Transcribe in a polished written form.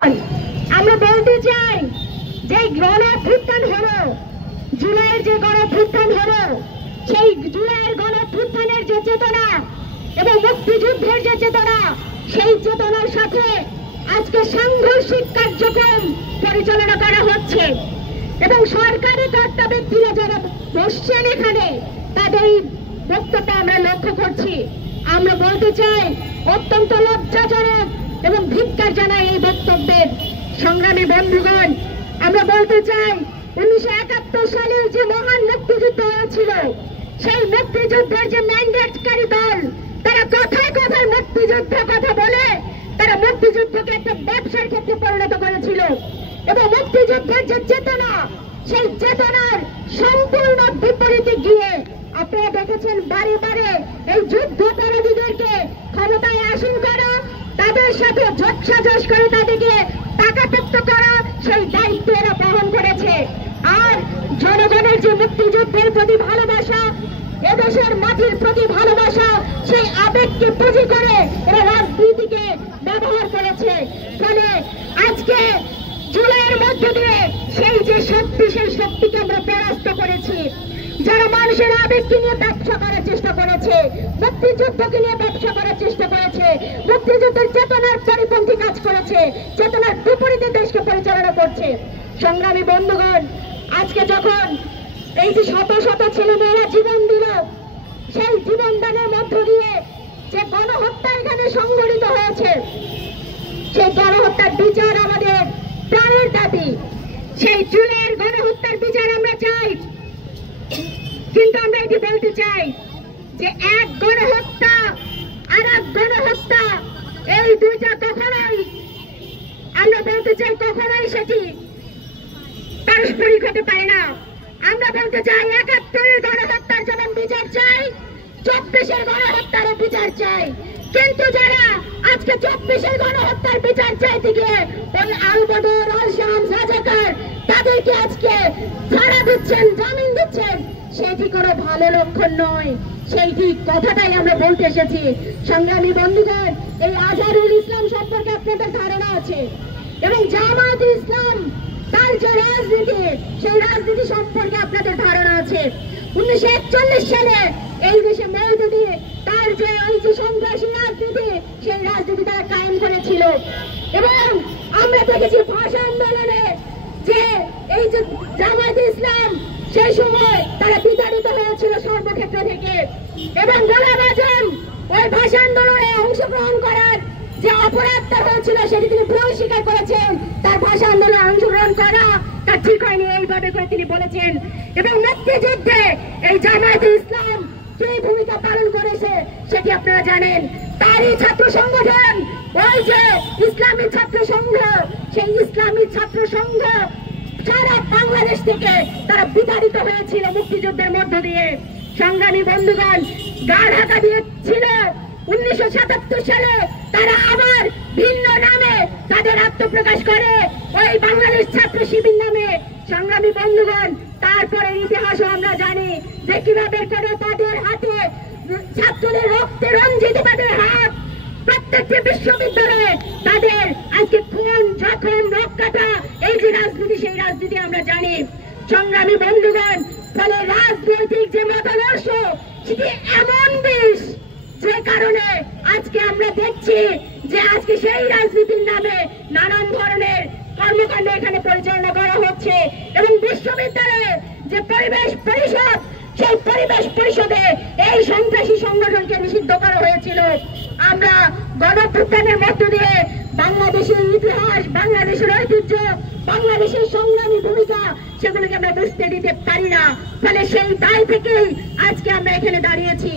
আমরা বলতে চাই যে গণঅভ্যুত্থান হলো, জুলাইয়ের যে গণঅভ্যুত্থান হলো, সেই জুলাইয়ের গণঅভ্যুত্থানের যে চেতনা এবং মুক্তিযুদ্ধের যে চেতনা, সেই চেতনার সাথে আজকে সাংঘর্ষিক কার্যক্রম পরিচালনা করা হচ্ছে এবং সরকারি কর্তা ব্যক্তিরা যারা বসছেন এখানে তাদের এই বক্তব্য আমরা লক্ষ্য করছি। আমরা বলতে চাই অত্যন্ত লজ্জাজনক এবং ধিক্কার জানাই এই বক্তব্যের। সংগ্রামী বন্ধুগণ, আমরা বলতে চাই 1971 সালের যে মহান মুক্তিযুদ্ধ হয়েছিল, সেই মুক্তিযুদ্ধের যে ম্যান্ডেটকারী দল, তারা কথায় কথায় মুক্তিযুদ্ধের কথা বলে তারা মুক্তিযুদ্ধকে একটা ব্যবসার ক্ষেত্রে পরিণত করেছিল এবং মুক্তিযুদ্ধের যে চেতনা, সেই চেতনার সম্পূর্ণ বিপরীতে গিয়ে আপনারা দেখেছেন বারে বারে এই যুদ্ধাপরাধীদেরকে ক্ষমতায় আসীন করা, তাদের সাথে যোগসাজশ করে তাদেরকে টাকাপোক্ত করা, সেই দায়িত্ব এরা বহন করেছে। আর জনগণের যে মুক্তিযুদ্ধের প্রতি ভালোবাসা, এদেশের মাটির প্রতি ভালোবাসা, সেই আবেগকে পুঁজি করে এরা রাজনীতিকে ব্যবহার করেছে। ফলে আজকে জুলাইয়ের মধ্য দিয়ে সেই যে শক্তি, সেই শক্তিকে আমরা পরাস্ত করেছি। যারা মানুষের আবেগকে নিয়ে ব্যবসা করার চেষ্টা করেছে, মুক্তিযুদ্ধকে নিয়ে ব্যবসা করার চেষ্টা করেছে, মুক্তিযুদ্ধের চেতনার পরিপন্থী কাজ করেছে, চেতনার বিপরীতে দেশকে পরিচালনা করছে। সংগ্রামী বন্ধুগণ, আজকে যখন এই যে শত শত ছেলে মেয়েরা জীবন দিল, সেই জীবন দানের মধ্য দিয়ে যে গণহত্যা এখানে সংঘটিত হয়েছে, সেই গণহত্যার বিচার আমাদের প্রাণের দাবি। সেই জুলাইয়ের গণহত্যার বিচার আমরা চাই, কিন্তু আমরা এটি বলতে চাই যে এক গণহত্যা আর এক গণহত্যা, এই দুইটা কখনোই, আমরা বলতে চাই কখনোই সেটি পারস্পরিক হতে পারে না। আমরা বলতে চাই 71-এর গণহত্যার যেমন বিচার চাই, 24-এর গণহত্যারও বিচার চাই। কিন্তু যারা আজকে 24-এর গণহত্যার বিচার চাইতে গিয়ে ওই আলবদর, আল শাম, রাজাকার তাদেরকে আজকে ছাড়া দিচ্ছেন, জামিন দিচ্ছেন, সেটি কোনো ভালো লক্ষণ নয়। সেইটি কথাটাই আমরা বলতে এসেছি। সংগ্রামী বন্ধুগণ, এই আজহারুল ইসলাম সম্পর্কে আপনাদের ধারণা আছে এবং জামায়াত ইসলাম তার যে রাজনীতি, সেই রাজনীতি সম্পর্কে আপনাদের ধারণা আছে। 1941 সালে এই দেশে মওদুদি তার যে ওই যে সন্ত্রাসী রাজনীতি, সেই রাজনীতি তারা কায়েম করেছিল এবং আমরা দেখেছি ভাষা আন্দোলনে যে এই যে জামায়াত ইসলাম সেই সময় তারা বিতাড়িত হয়েছিল সর্বক্ষেত্র থেকে এবং গোলাম আজম ওই ভাষা আন্দোলনে অংশগ্রহণ করার যে অপরাধ তার হয়েছিল সেটি তিনি ভুল স্বীকার করেছেন। তার ভাষা আন্দোলনে অংশগ্রহণ করা তার ঠিক হয়নি, এইভাবে করে তিনি বলেছেন। এবং মুক্তিযুদ্ধে এই জামায়াত ইসলাম যে ভূমিকা পালন করেছে সেটি আপনারা জানেন। তারই ছাত্র সংগঠন ওই যে ইসলামী ছাত্র সংঘ, সেই ইসলামী ছাত্র সংঘ সারা বাংলাদেশ থেকে তারা বিতাড়িত হয়েছিল মুক্তিযুদ্ধের মধ্য দিয়ে। সংগ্রামী বন্ধুগণ, গা ঢাকা দিয়েছিল 1977 সালে, তারা আবার ভিন্ন নামে তাদের আত্মপ্রকাশ করে ওই বাংলাদেশ ছাত্র শিবির নামে। সংগ্রামী বন্ধুগণ, তারপরে ইতিহাসও আমরা জানি যে কিভাবে করে তাদের হাতে ছাত্রদের রক্তে রঞ্জিত তাদের হাত, প্রত্যেকটি বিশ্ববিদ্যালয়ে তাদের আজকে খুন, জখম, রক্তটা, এই যে রাজনীতি, সেই রাজনীতি আমরা জানি। সংগ্রামী বন্ধুগণ, ফলে রাজনৈতিক যে মতাদর্শ সেটি এমন বিষ, যে কারণে আজকে আমরা দেখছি যে আজকে সেই রাজনীতির নামে নানান ধরনের কর্মকাণ্ড এখানে পরিচালনা করা হচ্ছে এবং বিশ্ববিদ্যালয়ে যে পরিবেশ পরিষদ, সেই পরিবেশ পরিষদে এই সন্ত্রাসী সংগঠনকে নিষিদ্ধ করা হয়েছিল। আমরা গণঅভ্যুত্থানের মধ্য দিয়ে বাংলাদেশের ইতিহাস, বাংলাদেশের ঐতিহ্য, বাংলাদেশের সংগ্রামী ভূমিকা, সেগুলোকে আমরা বুঝতে দিতে পারি না। ফলে সেই দায় থেকেই আজকে আমরা এখানে দাঁড়িয়েছি।